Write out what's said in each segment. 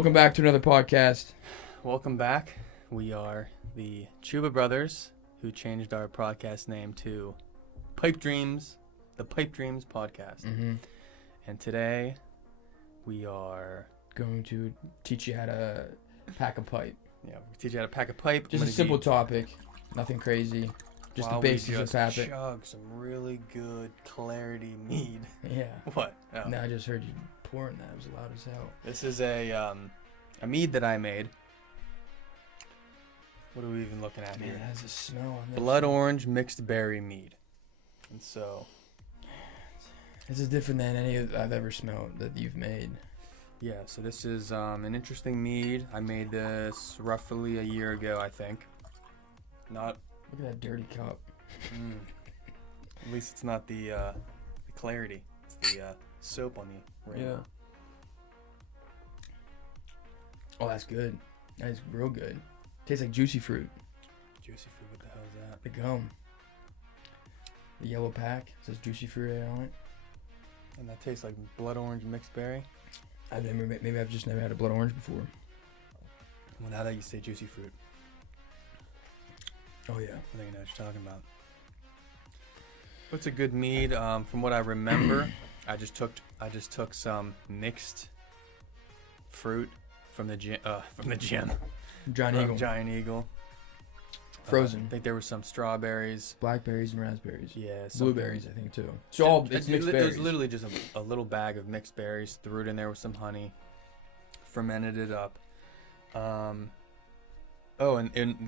Welcome back to another podcast. Welcome back. We are the Chuba Brothers, who changed our podcast name to Pipe Dreams, the Pipe Dreams Podcast. Mm-hmm. And today, we are Going to teach you how to pack a pipe. we teach you how to pack a pipe. Just a simple topic, nothing crazy. Just the basics of tapping. Chug some really good clarity mead. Yeah. What? Oh. No, I just heard you pouring that. It was loud as hell. This is a mead that I made. What are we even looking at Man, here? it has a smell on this. Blood orange mixed berry mead. And so, This is different than any I've ever smelled that you've made. yeah, so this is an interesting mead. I made this roughly a year ago, I think. Not, Look at that dirty cup. at least it's not the clarity. It's the soap on the rim. Yeah. Oh, that's good. That is real good. Tastes like juicy fruit. Juicy fruit, what the hell is that? The gum. The yellow pack says juicy fruit on it. And that tastes like blood orange mixed berry. Maybe I've just never had a blood orange before. Well, now that you say juicy fruit, Oh yeah. I think I know what you're talking about. What's a good mead? From what I remember, I just took some mixed fruit from the gym. Giant Eagle. Giant Eagle. Frozen. I think there were some strawberries. Blackberries and raspberries. Yeah, Blueberries, I think too. So it's mixed It berries. was literally just a little bag of mixed berries. Threw it in there with some honey. Fermented it up. And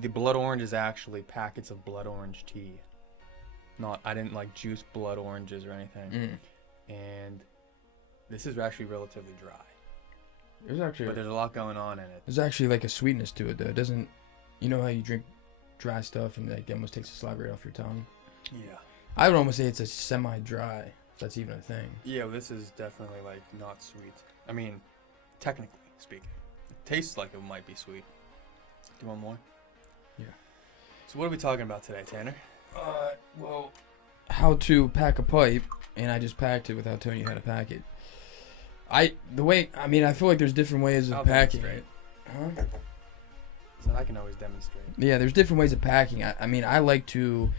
the blood orange is actually packets of blood orange tea. I didn't like juice blood oranges or anything. And this is actually relatively dry. But there's a lot going on in it. There's actually like a sweetness to it though. It doesn't. You know how you drink dry stuff and like it almost takes the saliva right off your tongue. Yeah. I would almost say it's a semi-dry. If that's even a thing. Yeah, well, this is definitely like not sweet. I mean, technically speaking, it tastes like it might be sweet. Do you want more? Yeah. So what are we talking about today, Tanner? Well, how to pack a pipe, and I just packed it without telling you how to pack it. I feel like there's different ways of I'll packing. demonstrate. Huh? So I can always demonstrate. Yeah, there's different ways of packing. I like to,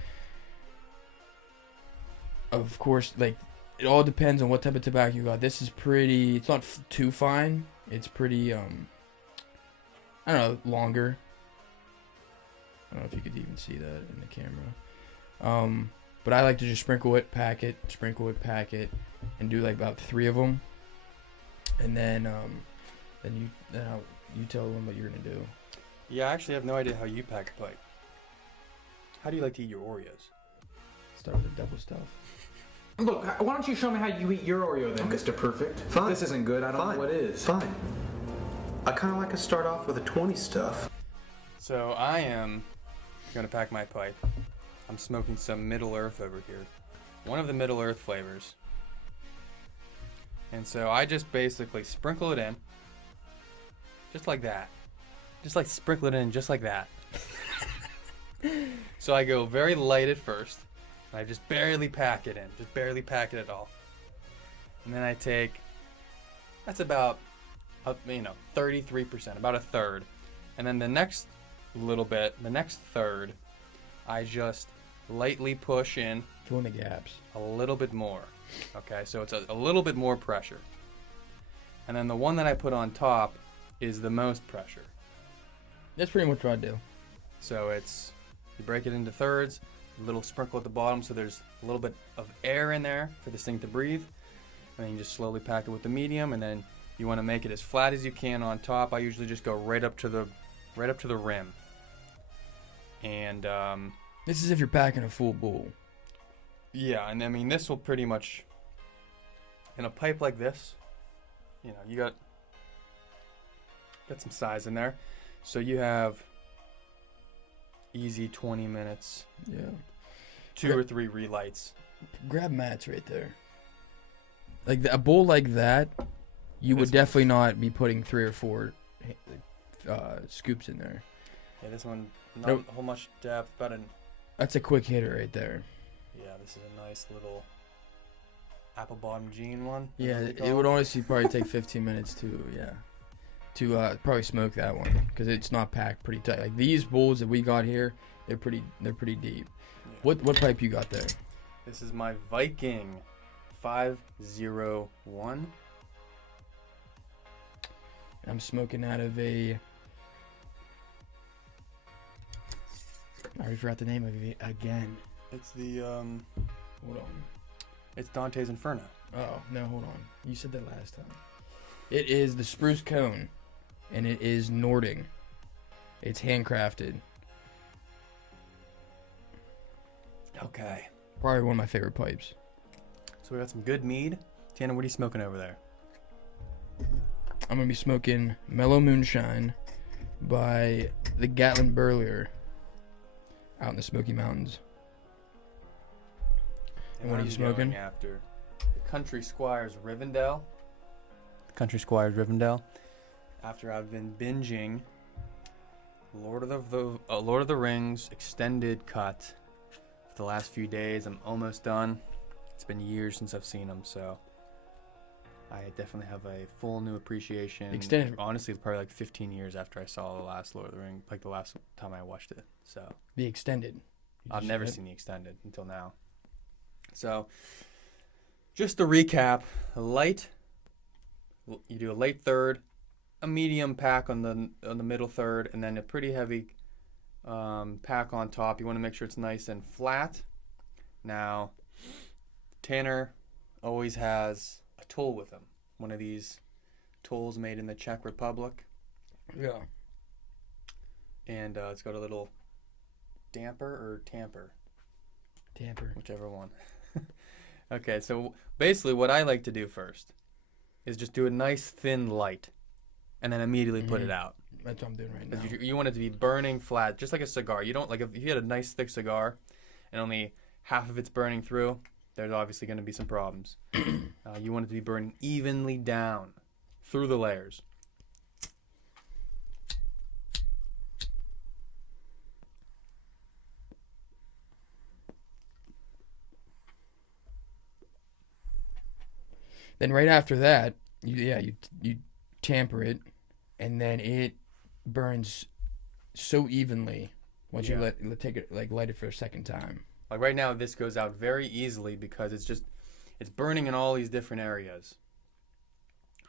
of course, like, it all depends on what type of tobacco you got. This is pretty, it's not too fine. It's pretty, I don't know, longer. I don't know if you could even see that in the camera. But I like to just sprinkle it, pack it, and do like about 3 of them. And then you tell them what you're gonna do. Yeah, I actually have no idea how you pack a pipe. How do you like to eat your Oreos? Start with the double stuff. Look, why don't you show me how you eat your Oreo then, Mr. Perfect? Fine. This isn't good. I don't Fine. know what is. Fine. I kind of like to start off with a 20 stuff. So I am gonna pack my pipe. I'm smoking some Middle Earth over here. One of the Middle Earth flavors. And so I just basically sprinkle it in. Just like that. Just like sprinkle it in just like that. So I go very light at first. And I just barely pack it in. Just barely pack it at all. And then I take, that's about, 33%, about a third. And then the next little bit, the next third, I just lightly push in Fill in the gaps. a little bit more. Okay, so it's a little bit more pressure. And then the one that I put on top is the most pressure. That's pretty much what I do. So you break it into thirds, a little sprinkle at the bottom so there's a little bit of air in there for this thing to breathe. And then you just slowly pack it with the medium, and then you want to make it as flat as you can on top. I usually just go right up to the rim. And This is if you're packing a full bowl. yeah, and I mean this will pretty much, in a pipe like this, you got some size in there. So you have easy 20 minutes, Yeah. 2 or 3 relights. Grab mats right there. Like a bowl like that, you would This definitely not be putting 3 or 4 scoops in there. Yeah, this one, not Nope. a whole much depth, That's a quick hitter right there. yeah, this is a nice little apple bottom jean one. Yeah, Is that what it you would call honestly probably take 15 minutes too. Yeah. to probably smoke that one because it's not packed pretty tight. Like these bowls that we got here, they're pretty deep. Yeah. What pipe you got there? This is my Viking 501. I'm smoking out of a. I already forgot the name of it again. It's the Hold on. it's Dante's Inferno. Oh no, hold on. You said that last time. It is the Spruce Cone, and it is Nording. It's handcrafted. Okay. Probably one of my favorite pipes. So we got some good mead. Tanner, what are you smoking over there? I'm gonna be smoking Mellow Moonshine by the Gatlin Burlier out in the Smoky Mountains. And what are you I'm smoking? going after the Country Squires Rivendell. Country Squires Rivendell. After I've been binging Lord of the Rings extended cut for the last few days. I'm almost done. It's been years since I've seen them, so I definitely have a full new appreciation. Extended. Honestly, it's probably like 15 years after I saw the last Lord of the Rings, like the last time I watched it. So The extended. You I've just never said? seen the extended until now. So, just to recap, you do a late third, a medium pack on the middle third, and then a pretty heavy pack on top. You want to make sure it's nice and flat. Now, Tanner always has a tool with him. One of these tools made in the Czech Republic, Yeah. and it's got a little damper or tamper. Tamper. Whichever one. Okay, so basically what I like to do first is just do a nice thin light and then immediately put it out. That's what I'm doing right now. 'Cause you want it to be burning flat, just like a cigar. You don't, like, if you had a nice thick cigar and only half of it's burning through, there's obviously going to be some problems. You want it to be burning evenly down through the layers. Then right after that, you tamper it, and then it burns so evenly once you Yeah. take it, like, light it for a second time. Like right now, this goes out very easily because it's burning in all these different areas.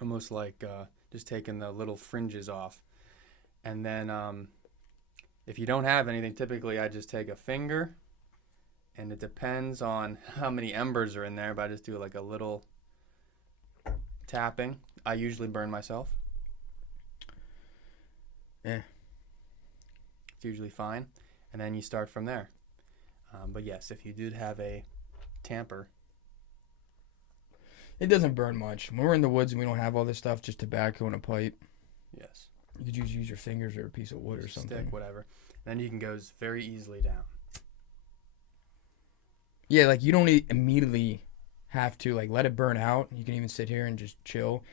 Almost like just taking the little fringes off. And then if you don't have anything, typically I just take a finger, and it depends on how many embers are in there, but I just do like a little tapping. I usually burn myself. Yeah. It's usually fine. And then you start from there. But yes, if you did have a tamper, It doesn't burn much. When we're in the woods and we don't have all this stuff, just tobacco and a pipe, yes, you could just use your fingers or a piece of wood or something. stick, whatever. Then you can go very easily down. Yeah, like you don't immediately have to like let it burn out. You can even sit here and just chill.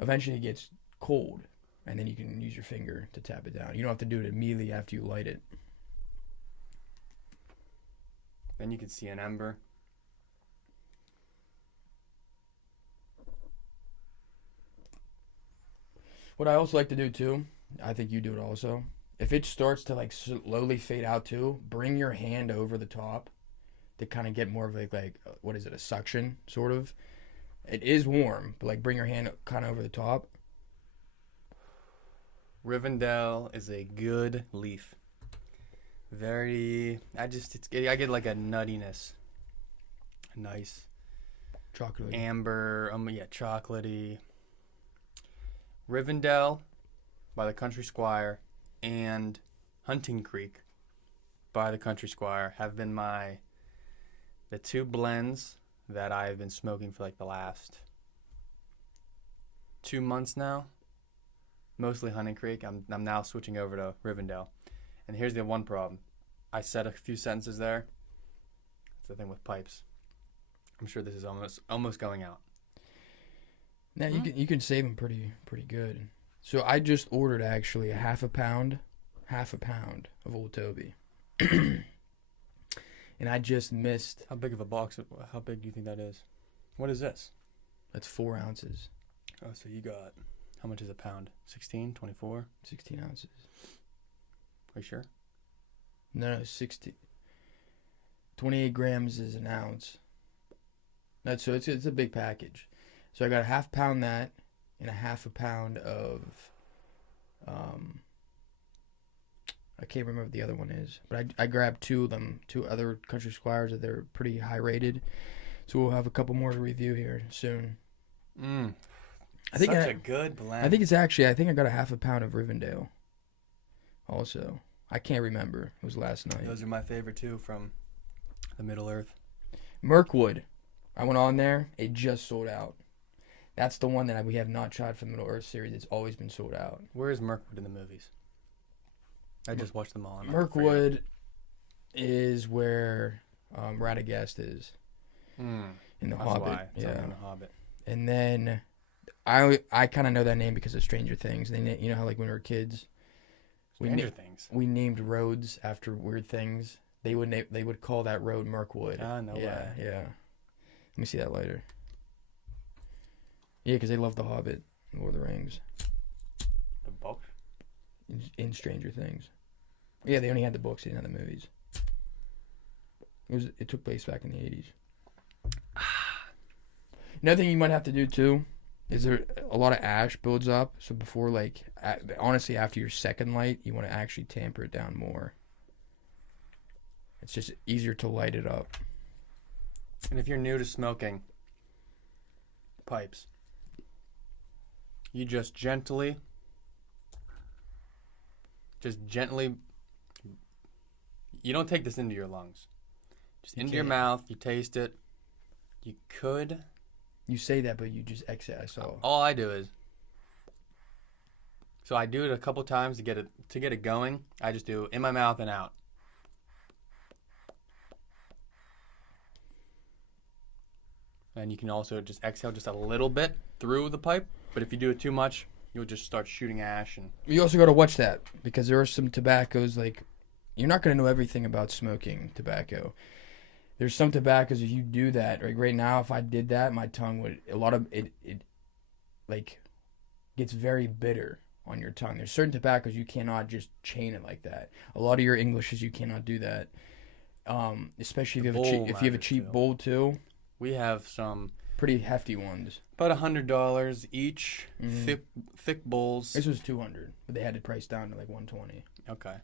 Eventually it gets cold, and then you can use your finger to tap it down. You don't have to do it immediately after you light it. Then you can see an ember. What I also like to do too, I think you do it also. If it starts to like slowly fade out too, bring your hand over the top to kind of get more of like what is it, a suction sort of. It is warm, but like bring your hand kind of over the top. Rivendell is a good leaf. I get like a nuttiness. A nice Chocolate. amber, chocolatey. Rivendell by the Country Squire and Hunting Creek by the Country Squire have been the two blends that I've been smoking for like the last 2 months now. Mostly Hunting Creek. I'm now switching over to Rivendell. And here's the one problem. I said a few sentences there. That's the thing with pipes. I'm sure this is almost going out. Now you can save them pretty good. So I just ordered actually a half a pound of Old Toby, and I just missed. How big of a box? How big do you think that is? What is this? That's 4 ounces. Oh, so you got How much is a pound? 16, 24? 16 ounces. Are you sure? No, 60. 28 grams is an ounce. That's so it's a big package. So I got a half pound that and a half a pound of I can't remember what the other one is, but I grabbed two of them, two other Country Squires that they're pretty high rated. So we'll have a couple more to review here soon. I think Such a good blend. I think I got a half a pound of Rivendell. Also, I can't remember. It was last night. Those are my favorite too from the Middle Earth. Mirkwood. I went on there. It just sold out. That's the one that we have not tried from the Middle Earth series. It's always been sold out. Where is Mirkwood in the movies? I just watched them all. and I Mirkwood is where Radagast is in the That's Hobbit. why. It's only Yeah, in the Hobbit. and then I kind of know that name because of Stranger Things. You know how like when we were kids, Stranger Things. we named roads after weird things. They would call that road Mirkwood. Ah, no yeah, way. Yeah. Let me see that later. Yeah, because they love The Hobbit, Lord of the Rings, The book? in Stranger Things. Yeah, they only had the books, they didn't have the movies. It took place back in the 80s. Another thing you might have to do too is there a lot of ash builds up. So before honestly after your second light, you want to actually tamper it down more. It's just easier to light it up. And if you're new to smoking pipes, you just gently, you don't take this into your lungs. Just into your can't. mouth, you taste it. You could. You say that, but you just exit. I saw. All I do is, so I do it a couple times to get it going. I just do in my mouth and out. And you can also just exhale just a little bit through the pipe. But if you do it too much, you'll just start shooting ash. And You also got to watch that because there are some tobaccos like you're not going to know everything about smoking tobacco. There's some tobaccos if you do that like right now if I did that my tongue would it like gets very bitter on your tongue. There's certain tobaccos you cannot just chain it like that. A lot of your Englishes you cannot do that. Especially if you have a cheap bowl too. We have some pretty hefty ones. about $100 each, Mhm. thick bowls. This was $200, but they had it priced down to like $120. Okay.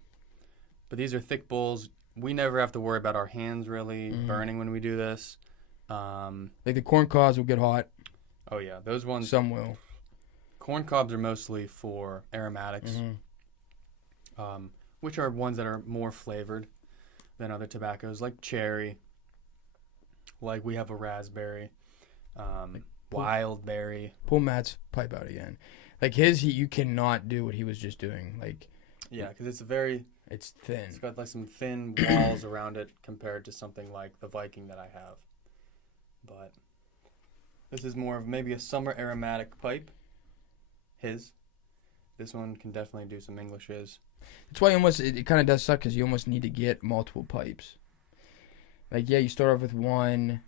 But these are thick bowls. We never have to worry about our hands really burning when we do this. Like the corn cobs will get hot. Oh yeah, those ones. Some will. Corn cobs are mostly for aromatics, which are ones that are more flavored than other tobaccos, like cherry. Like we have a raspberry, wild berry. Pull Matt's pipe out again. Like you cannot do what he was just doing. Like Yeah, because it's thin. it's got like some thin walls around it compared to something like the Viking that I have. But this is more of maybe a summer aromatic pipe. This one can definitely do some Englishes. That's why it kind of does suck because you almost need to get multiple pipes. Like yeah, you start off with one,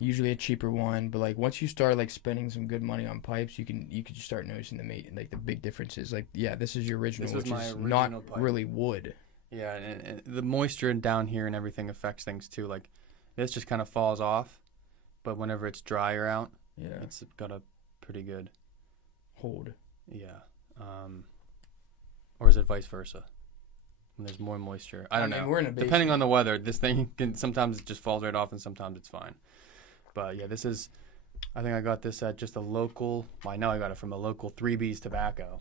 usually a cheaper one, but like once you start like spending some good money on pipes, you can just start noticing the big differences. Like yeah, this is your original, This was which my is original not pipe. really wood. Yeah, and the moisture down here and everything affects things too. Like this just kind of falls off, but whenever it's drier out, Yeah, it's got a pretty good, hold. yeah. Or is it vice versa? When there's more moisture, I don't know. We're in a Depending on the weather, this thing can sometimes it just falls right off, and sometimes it's fine. But yeah, this is. I think I got this at just a local. Well, I know I got it from a local 3B's Tobacco,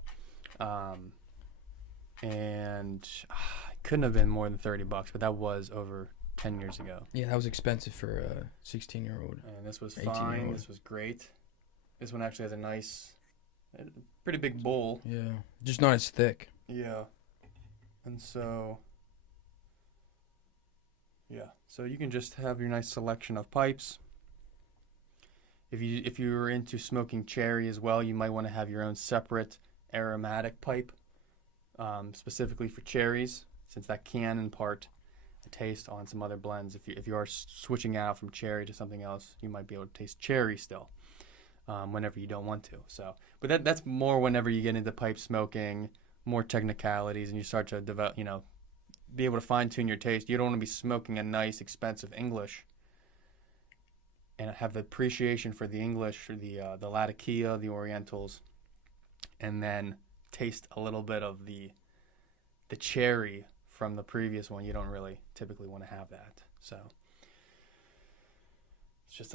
and it couldn't have been more than $30. But that was over 10 years ago. Yeah, that was expensive for a 16-year-old. And this was 18-year-old. fine. This was great. This one actually has a nice, pretty big bowl. Yeah, just not as thick. Yeah. And so, yeah. So you can just have your nice selection of pipes. If you're into smoking cherry as well, you might want to have your own separate aromatic pipe, specifically for cherries, since that can impart a taste on some other blends. If you are switching out from cherry to something else, you might be able to taste cherry still. whenever you don't want to. So, but that's more whenever you get into pipe smoking, more technicalities, and you start to develop, be able to fine tune your taste. You don't want to be smoking a nice, expensive English and have the appreciation for the English or the Latakia, the Orientals, and then taste a little bit of the cherry from the previous one. You don't really typically want to have that. So it's just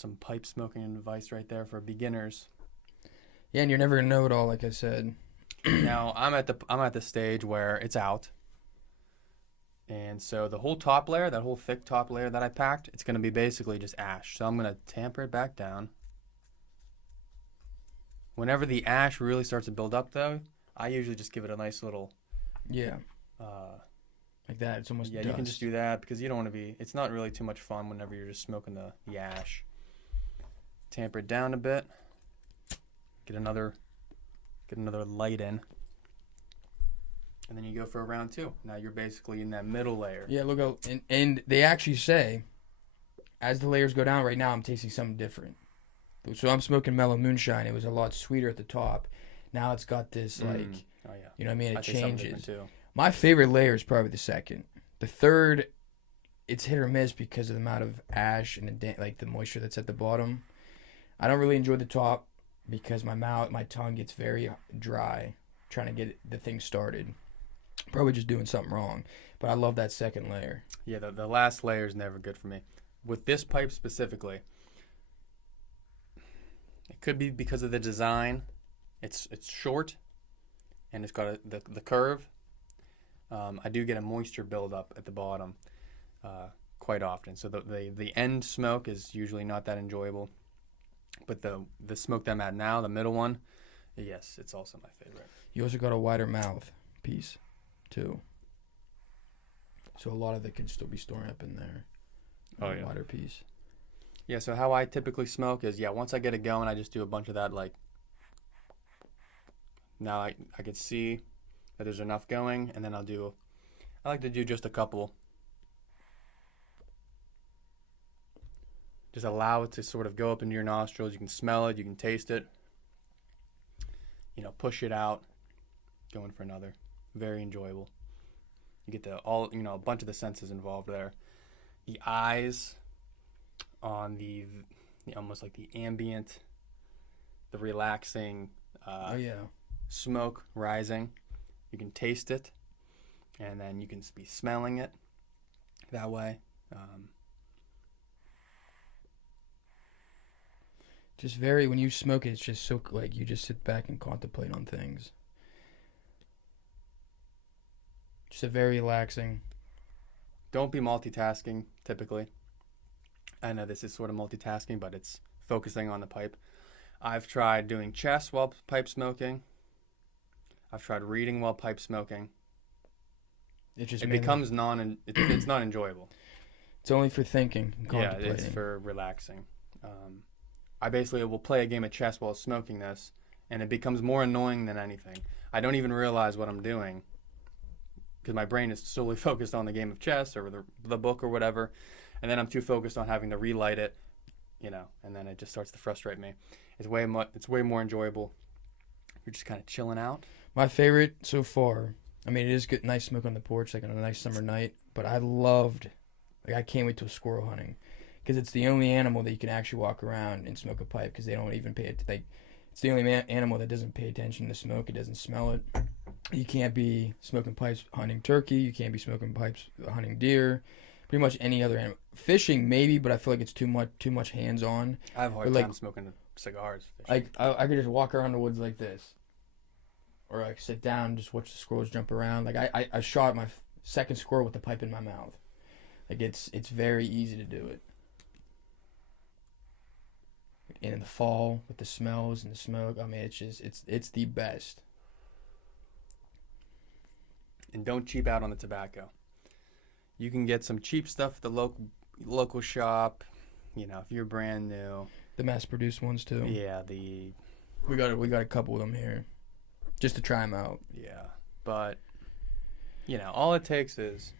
some pipe smoking advice right there for beginners. Yeah, and you're never gonna know it all, like I said. Now I'm at the stage where it's out. And so the whole top layer, that whole thick top layer that I packed, it's going to be basically just ash. So I'm going to tamper it back down. Whenever the ash really starts to build up, though, I usually just give it a nice little... Yeah. Like that. It's almost Yeah, dust. you can just do that because you don't want to be... It's not really too much fun whenever you're just smoking the ash. Tamper it down a bit. Get another light in. And then you go for a round 2. Now you're basically in that middle layer. Yeah, look out. And they actually say, as the layers go down, right now I'm tasting something different. So I'm smoking Mellow Moonshine. It was a lot sweeter at the top. Now it's got this, like, Oh, yeah. you know what I mean? It I taste something changes. different, too. My favorite layer is probably the second. The third, it's hit or miss because of the amount of ash and the moisture that's at the bottom. I don't really enjoy the top because my tongue gets very dry trying to get the thing started. Probably just doing something wrong, but I love that second layer. Yeah, the last layer is never good for me. With this pipe specifically, it could be because of the design. It's short, and it's got the curve. I do get a moisture buildup at the bottom quite often. So the end smoke is usually not that enjoyable. But the smoke that I'm at now, the middle one, yes, it's also my favorite. You also got a wider mouth piece, too. So a lot of it can still be storing up in there. Oh, yeah. Wider piece. Yeah, so how I typically smoke is, once I get it going, I just do a bunch of that, like, now I could see that there's enough going, and then I like to do just a couple. Just allow it to sort of go up into your nostrils. You can smell it, you can taste it. Push it out, going for another. Very enjoyable. You get a bunch of the senses involved there. The eyes on the almost like the ambient, the relaxing smoke rising. You can taste it, and then you can be smelling it that way. Just when you smoke it, it's just so, like, you just sit back and contemplate on things. Just a very relaxing. Don't be multitasking, typically. I know this is sort of multitasking, but it's focusing on the pipe. I've tried doing chess while pipe smoking. I've tried reading while pipe smoking. It becomes it's not enjoyable. It's only for thinking and contemplating. Yeah, it's for relaxing. I basically will play a game of chess while smoking this, and it becomes more annoying than anything. I don't even realize what I'm doing because my brain is solely focused on the game of chess or the book or whatever, and then I'm too focused on having to relight it, and then it just starts to frustrate me. It's way more enjoyable. You're just kind of chilling out. My favorite so far, I mean, it is good, nice smoke on the porch, like on a nice summer night, but I can't wait till squirrel hunting. Because it's the only animal that you can actually walk around and smoke a pipe because they don't even pay it. It's the only animal that doesn't pay attention to smoke. It doesn't smell it. You can't be smoking pipes hunting turkey. You can't be smoking pipes hunting deer. Pretty much any other animal. Fishing maybe, but I feel like it's too much hands on. I have a hard time smoking cigars. Fishing. I could just walk around the woods like this, or I could sit down and just watch the squirrels jump around. Like I shot my second squirrel with the pipe in my mouth. Like it's very easy to do it. And in the fall with the smells and the smoke, I mean, it's the best. And don't cheap out on the tobacco. You can get some cheap stuff at the local shop. If you're brand new. The mass-produced ones too. Yeah, we got a couple of them here, just to try them out. Yeah, but all it takes is.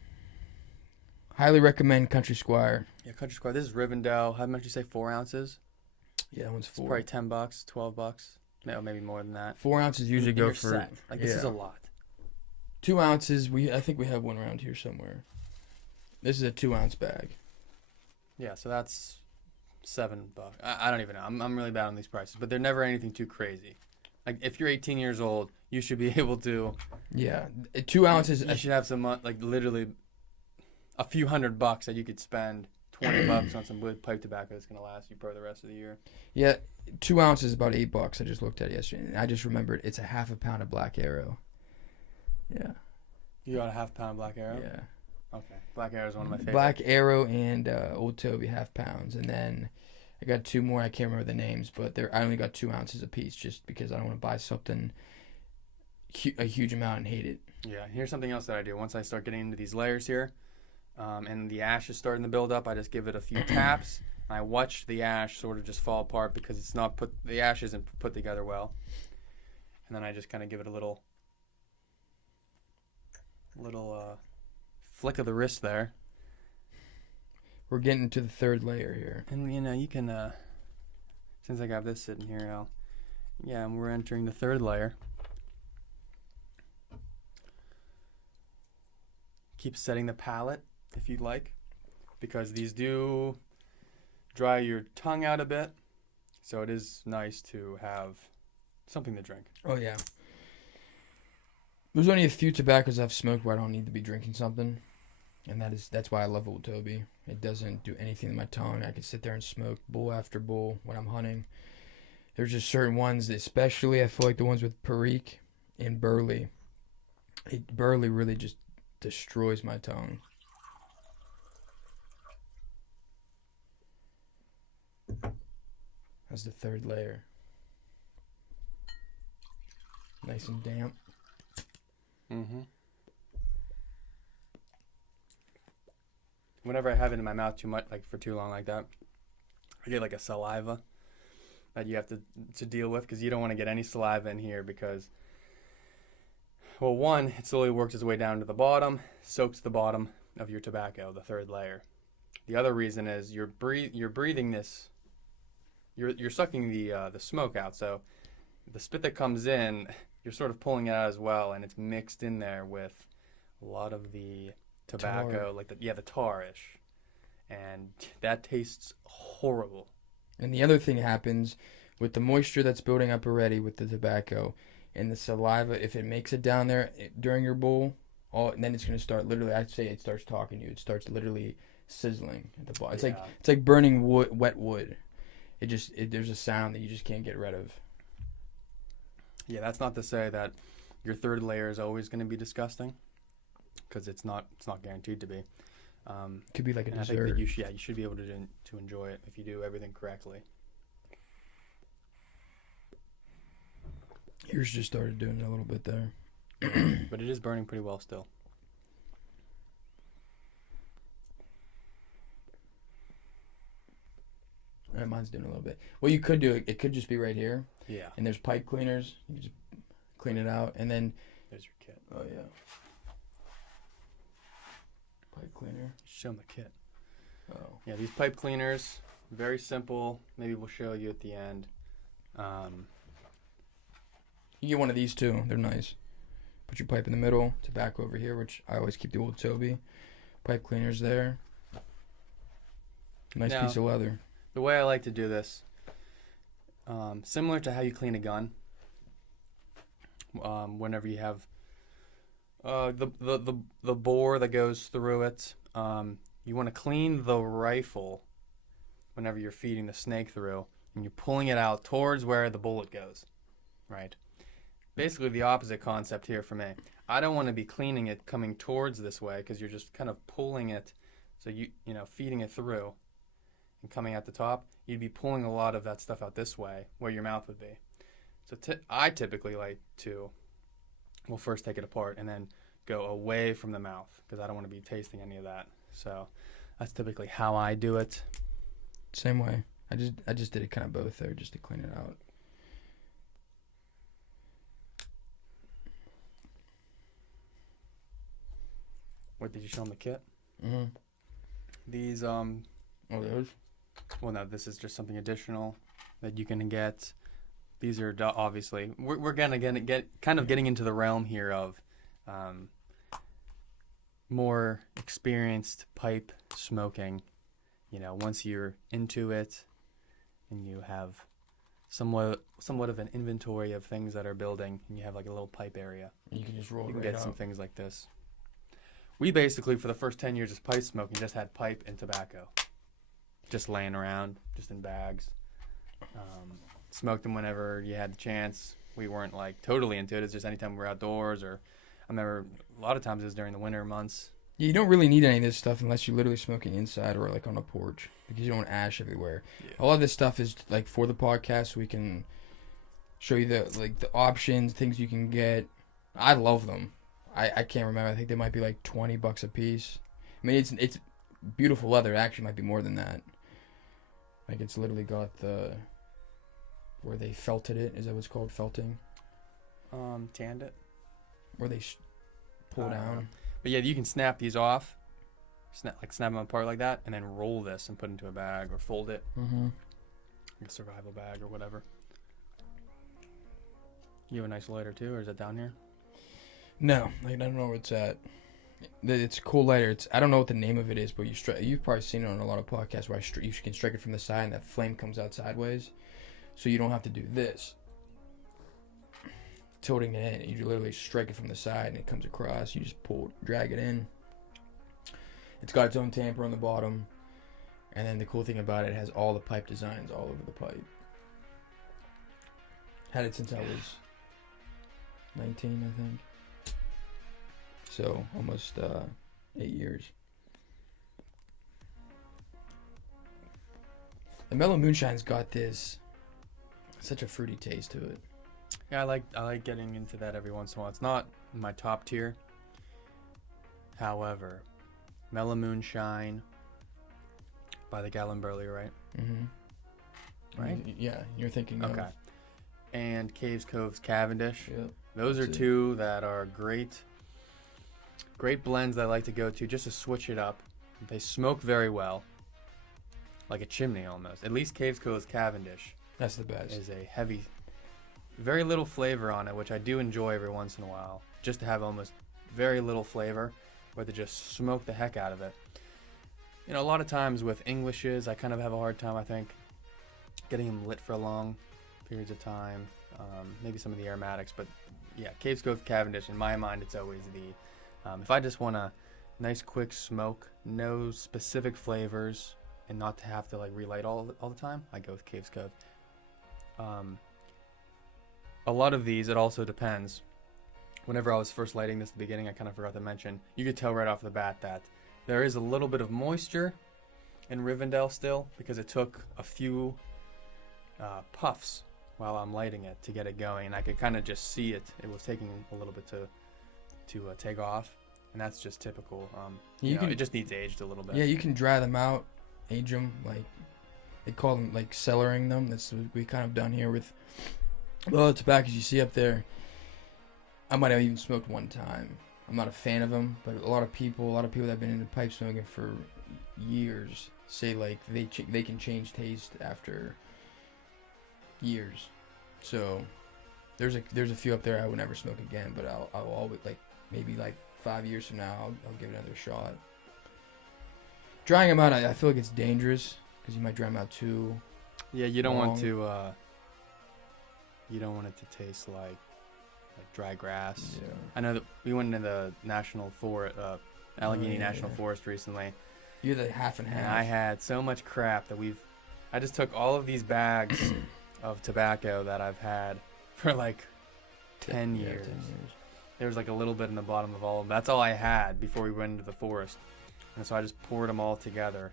Highly recommend Country Squire. Yeah, Country Squire. This is Rivendell. How much did you say? 4 ounces. Yeah, that one's It's 4. probably $10, $12. No, maybe more than that. 4 ounces usually And go you're for set. Like this is yeah. a lot. 2 ounces. I think we have one around here somewhere. This is a 2 ounce bag. Yeah, so that's $7. I don't even know. I'm really bad on these prices, but they're never anything too crazy. Like if you're 18 years old, you should be able to. Yeah, 2 ounces. You should have some like literally a few $100 that you could spend. $20 on some wood pipe tobacco that's gonna last you for the rest of the year. Yeah, 2 ounces is about $8. I just looked at it yesterday, and I just remembered it's a half a pound of Black Arrow. Yeah. You got a half pound Black Arrow? Yeah. Okay. Black Arrow is one of my favorites. Black Arrow and Old Toby half pounds, and then I got 2 more. I can't remember the names, but I only got 2 ounces a piece, just because I don't want to buy something a huge amount and hate it. Yeah. Here's something else that I do. Once I start getting into these layers here, and the ash is starting to build up, I just give it a few taps. And I watch the ash sort of just fall apart because the ash isn't put together well. And then I just kind of give it a little flick of the wrist there. We're getting to the 3rd layer here. And you can since I got this sitting here, we're entering the 3rd layer. Keep setting the palate if you'd like, because these do dry your tongue out a bit, so it is nice to have something to drink. Oh yeah. There's only a few tobaccos I've smoked where I don't need to be drinking something, and that's why I love Old Toby. It doesn't do anything to my tongue. I can sit there and smoke bowl after bowl when I'm hunting. There's just certain ones, especially I feel like the ones with Perique and Burley. Burley really just destroys my tongue. That's the 3rd layer. Nice and damp. Mm-hmm. Whenever I have it in my mouth too much, like for too long like that, I get like a saliva that you have to deal with, because you don't want to get any saliva in here because, well, one, it slowly works its way down to the bottom, soaks the bottom of your tobacco, the 3rd layer. The other reason is you're breathing this. You're sucking the smoke out, so the spit that comes in, you're sort of pulling it out as well, and it's mixed in there with a lot of the tobacco, tar. like the tar-ish, and that tastes horrible. And the other thing happens with the moisture that's building up already with the tobacco and the saliva. If it makes it down there during your bowl, then it's going to start literally. I'd say it starts talking to you. It starts literally sizzling at the bottom. It's like burning wood, wet wood. There's a sound that you just can't get rid of. Yeah, that's not to say that your 3rd layer is always going to be disgusting, because it's not guaranteed to be. Could be like a and dessert. I think that you should be able to enjoy it if you do everything correctly. Yours just started doing it a little bit there. But it is burning pretty well still. All right, mine's doing a little bit. Well, you could do it could just be right here. Yeah. And there's pipe cleaners. You can just clean it out, and then. There's your kit. Oh yeah. Pipe cleaner. Show them the kit. Oh. Yeah, these pipe cleaners, very simple. Maybe we'll show you at the end. You get one of these too. They're nice. Put your pipe in the middle. Tobacco over here, which I always keep the Old Toby. Pipe cleaners there. Nice Now, piece of leather. The way I like to do this, similar to how you clean a gun. Whenever you have the bore that goes through it, you want to clean the rifle whenever you're feeding the snake through, and you're pulling it out towards where the bullet goes, right? Basically the opposite concept here for me. I don't want to be cleaning it coming towards this way, because you're just kind of pulling it, so you know, feeding it through and coming at the top. You'd be pulling a lot of that stuff out this way, where your mouth would be. So I typically like to, first take it apart and then go away from the mouth, because I don't want to be tasting any of that. So that's typically how I do it. Same way. I just did it kind of both there, just to clean it out. What did you show them the kit? Mm-hmm. These Oh, those? well, no, this is just something additional. that you can get. These are obviously we're gonna get getting into the realm here of more experienced pipe smoking. You know, once you're into it and you have somewhat of an inventory of things that are building, and you have like a little pipe area, You can just roll you it can right get some out. things like this. We basically, for the first 10 years of pipe smoking, just had pipe and tobacco, just laying around, just in bags. Smoked them whenever you had the chance. We weren't like totally into it. It's just anytime we were outdoors, or I remember a lot of times it was during the winter months. Yeah, you don't really need any of this stuff unless you're literally smoking inside or like on a porch, because you don't want ash everywhere. Yeah. A lot of this stuff is like for the podcast, so we can show you the options, things you can get. I love them. I can't remember. I think they might be like $20 a piece. I mean, it's beautiful leather. It actually might be more than that. Like it's literally got the where they felted it. Is that what's called, felting? Tanned it. Where they pull down. But yeah, you can snap these off, snap them apart like that, and then roll this and put it into a bag or fold it, Mm-hmm. like a survival bag or whatever. You have a nice lighter too, or is that down here? No, I don't know where it's at. It's a cool lighter. I don't know what the name of it is, but you've probably seen it on a lot of podcasts where you can strike it from the side and that flame comes out sideways, so you don't have to do this, tilting it in. You literally strike it from the side and it comes across. You just drag it in. It's got its own tamper on the bottom, and then the cool thing about it has all the pipe designs all over the pipe. Had it since I was 19, I think. So almost 8 years. The Mellow Moonshine's got such a fruity taste to it. Yeah, I like getting into that every once in a while. It's not my top tier. However, Mellow Moonshine by the Gallon Burley, right? Mm-hmm. Right? Yeah, you're thinking Okay. And Caves Cove's Cavendish. Yep. Those are That's it. two that are great blends that I like to go to just to switch it up. They smoke very well, like a chimney almost. At least Caves Cove's Cavendish That's the best. is a heavy, very little flavor on it, which I do enjoy every once in a while. Just to have almost very little flavor, or to just smoke the heck out of it. You know, a lot of times with Englishes, I kind of have a hard time, I think, getting them lit for long periods of time. Maybe some of the aromatics, but yeah, Caves Cove Cavendish, in my mind, it's always the, if I just want a nice quick smoke, no specific flavors, and not to have to like relight all the time, I go with Caves Cove. A lot of these, it also depends. Whenever I was first lighting this at the beginning, I kind of forgot to mention, you could tell right off the bat that there is a little bit of moisture in Rivendell still, because it took a few puffs while I'm lighting it to get it going, and I could kind of just see it. It was taking a little bit to take off, and that's just typical. It just needs aged a little bit. Yeah, you can dry them out, age them, like they call them like cellaring them. That's what we kind of done here with all the tobaccos you see up there. I might have even smoked one time. I'm not a fan of them, but a lot of people that have been into pipe smoking for years say like they can change taste after years. So there's a few up there I would never smoke again, but I'll always, like, maybe like 5 years from now I'll give it another shot. Drying them out, I feel like it's dangerous because you might dry them out too. Yeah, you don't want long. to. You don't want it to taste like dry grass. Yeah. I know that we went into the National Forest, Allegheny yeah, National yeah. Forest recently, You're the half and half. and I had so much crap that I just took all of these bags of tobacco that I've had for like 10 Yeah, years. 10 years. There was like a little bit in the bottom of all of them. That's all I had before we went into the forest, and so I just poured them all together.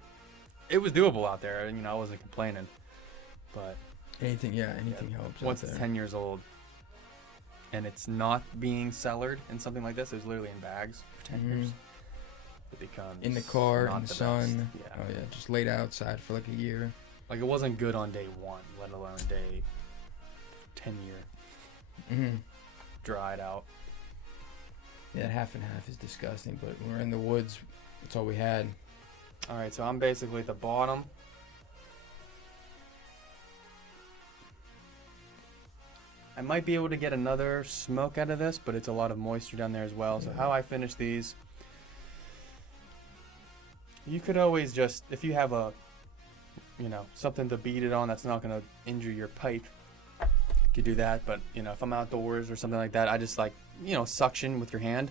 It was doable out there, and I wasn't complaining, but Anything helps. once out it's there. 10 years old and it's not being cellared in something like this, it was literally in bags for 10 years, it becomes in the car, not in the best. sun. Yeah. Oh yeah, just laid outside for like a year. Like, it wasn't good on day 1, let alone day 10 year Mm-hmm. dried out. Yeah, that half and half is disgusting, but when we're in the woods, that's all we had. All right, so I'm basically at the bottom. I might be able to get another smoke out of this, but it's a lot of moisture down there as well. So how I finish these, you could always just, if you have a, something to beat it on that's not going to injure your pipe, you could do that. But, if I'm outdoors or something like that, I just like, suction with your hand.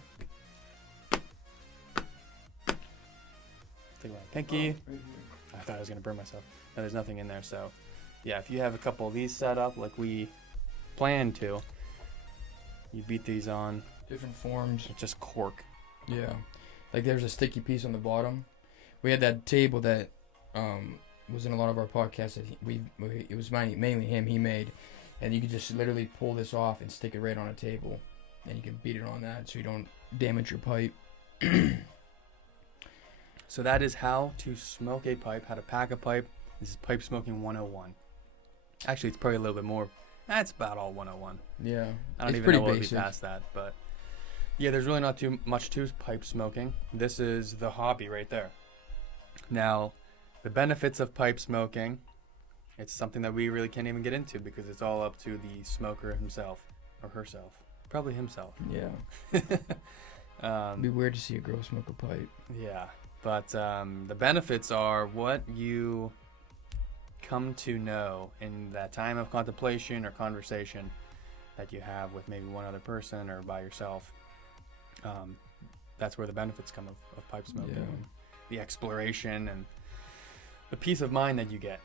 Take my pinky. I thought I was going to burn myself. No, there's nothing in there. So, yeah, if you have a couple of these set up like we planned to, you beat these on. Different forms. It's just cork. Yeah. Like there's a sticky piece on the bottom. We had that table that was in a lot of our podcasts that it was mainly him, he made. And you could just literally pull this off and stick it right on a table. And you can beat it on that so you don't damage your pipe. So that is how to smoke a pipe, how to pack a pipe. This is Pipe Smoking 101. Actually, it's probably a little bit more. That's about all 101. Yeah. I don't even know what would be past that. But yeah, there's really not too much to pipe smoking. This is the hobby right there. Now, the benefits of pipe smoking, it's something that we really can't even get into because it's all up to the smoker himself or herself. Probably himself. Yeah. It'd be weird to see a girl smoke a pipe. Yeah. But the benefits are what you come to know in that time of contemplation or conversation that you have with maybe one other person or by yourself. That's where the benefits come of pipe smoking. Yeah. And the exploration and the peace of mind that you get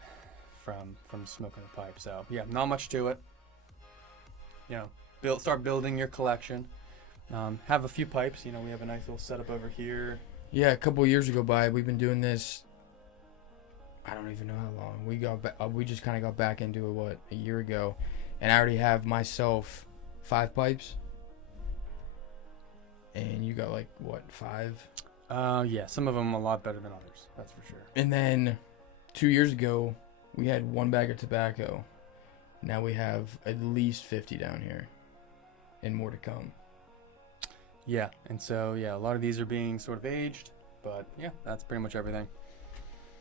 from smoking a pipe. So yeah, not much to it. Start building your collection. Have a few pipes. We have a nice little setup over here. Yeah, a couple of years ago we've been doing this. I don't even know how long. We just kind of got back into it, a year ago. And I already have myself 5 pipes. And you got 5? Yeah, some of them a lot better than others. That's for sure. And then 2 years ago, we had 1 bag of tobacco. Now we have at least 50 down here. And more to come. Yeah, and so, a lot of these are being sort of aged, but yeah, that's pretty much everything.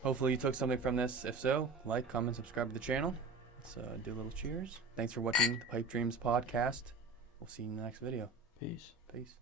Hopefully you took something from this. If so, like, comment, subscribe to the channel. Let's do a little cheers. Thanks for watching the Pipe Dreams podcast. We'll see you in the next video. Peace. Peace.